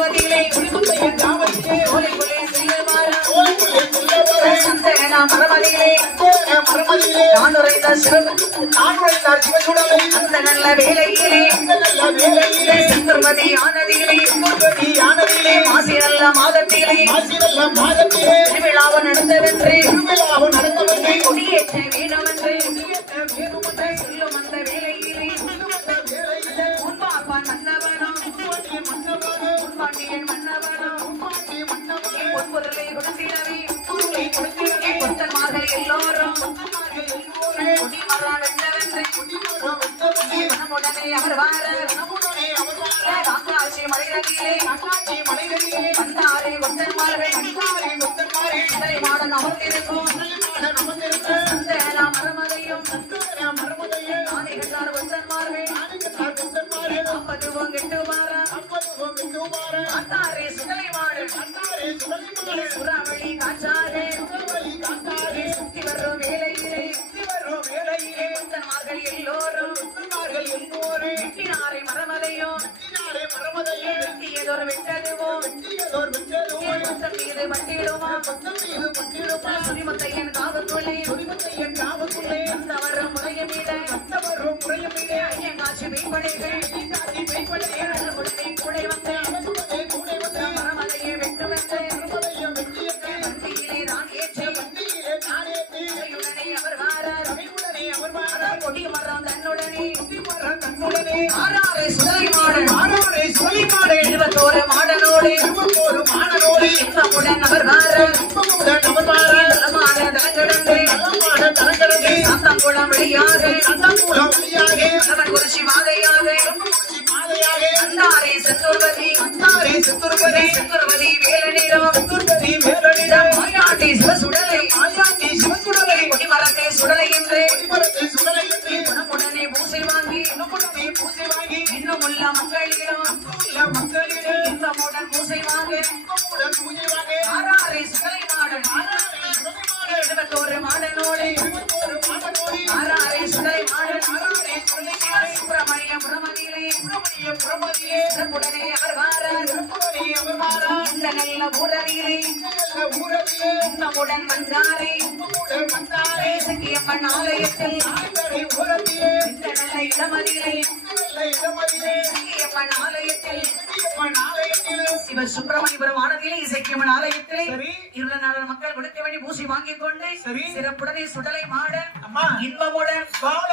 பதிலே திருமுத்தையன் காவலிலே ஓலைக்குள்ளே செல்லுமாறு ஓலைக்குள்ளே செல்லவரே சந்தேகனா மரமதிலே மரமதிலே நான் உரைத்த சிவ நான் உழைத்தார் சிவசுடலை அந்த நல்ல வேலையிலே. அந்த நல்ல வேலையிலே. மாசி நல்ல மாதத்திலே. மாதத்திலே. திருவிழாவை நடந்தவென்று. திருவிழாவும் நடந்தவர்களே கொடியேற்ற அவர் வார காக்காட்சி மலைரகிலே காக்காட்சி மலைகளிலே வந்தாரே கொத்தன்மார்கள் கண்டாரே கொத்தன்மாரே மாடன் அமர்ந்திருக்கும். தலைமான நமந்திருக்க அந்த நாம் மரமதையும் அத்தோன மரமதையே ஆணைகளார் கொத்தன்மார்கள் ஆதிக்கத்தார் கொத்தன்மாரே அப்பதுவும் கெட்டுமாறா அப்பதுவும் விட்டுமாற அத்தாரே சுடலை மாடு கண்டாரே சுடலிமாரே சுறாவளி காற்றாரே சுடவழி காத்தாரே சுத்தி வரும் வேலையிலே சிவரும் வேலையிலே கொத்தன்மார்கள் எல்லோரும். கொத்தன்மார்கள் எல்லோரே வெட்டினாரை மரமதையும். வெட்டினாரே மரமதையே வெட்டியதொரு வெட்டதுவும் வெட்டியதோர் வெற்றலுமே கொத்தன் மீது வட்டிடுமா கொத்தன் மீது பட்டிருப்பா சுரிமுத்தையன் காவத்துள்ளே சொரிமத்தையன் காவக்குள்ளே வந்தவரும் முறையமிட. வந்தவரும் முறையமிலே ஐயங்காட்சி மீன்படைகள் காட்சி மெய்ப்படையே கொடுமை கூடை குட்டிமர தன்னுடனே ஆறாறு சுடலை மாடன் ஆரோரே இருபத்தோரு மாடனோடு இன்பமுடன் வெளியாக அவன் ஒரு சிவாதையாக அந்தாரே அந்தாரே வேலனிடம் வேலனிடம் வாங்கி உள்ள மக்களிடம் உள்ள மக்களிடம் இன்பமுடன் பூசை வாங்க. இன்பமுடன் பூஜை ஆறாரை சுடலை மாடன். ஆராரே சுடலைமாடே இருபத்தோரு மாடனோடு. இருபத்தோரு மாணரோடு ஆறாரை சுடலை மாடன். ஆராரே சுப்பிரமணிய புறமதியிலே சுப்பிரமணிய அவர் வாரார். சிறப்புடனே அவர் இந்த நல்ல ஊரவியிலே. நல்ல இன்பமுடன் வந்தாரே. இன்பமுடன் வந்தாரே சக்கியம்மன் ஆலயத்தில். இடமதிலே இசக்கியம்மன் ஆலயத்தில் ஆலயத்திலே சிவ சுப்பிரமணியபுரம் ஆனதிலே இசைக்கியம்மன் ஆலயத்திலே. இருள நாள் மக்கள் கொடுக்க வேண்டி பூசி வாங்கிக் கொண்டு சரி. சிறப்புடனே சுடலை மாட அம்மா இன்பமுடன் வாழ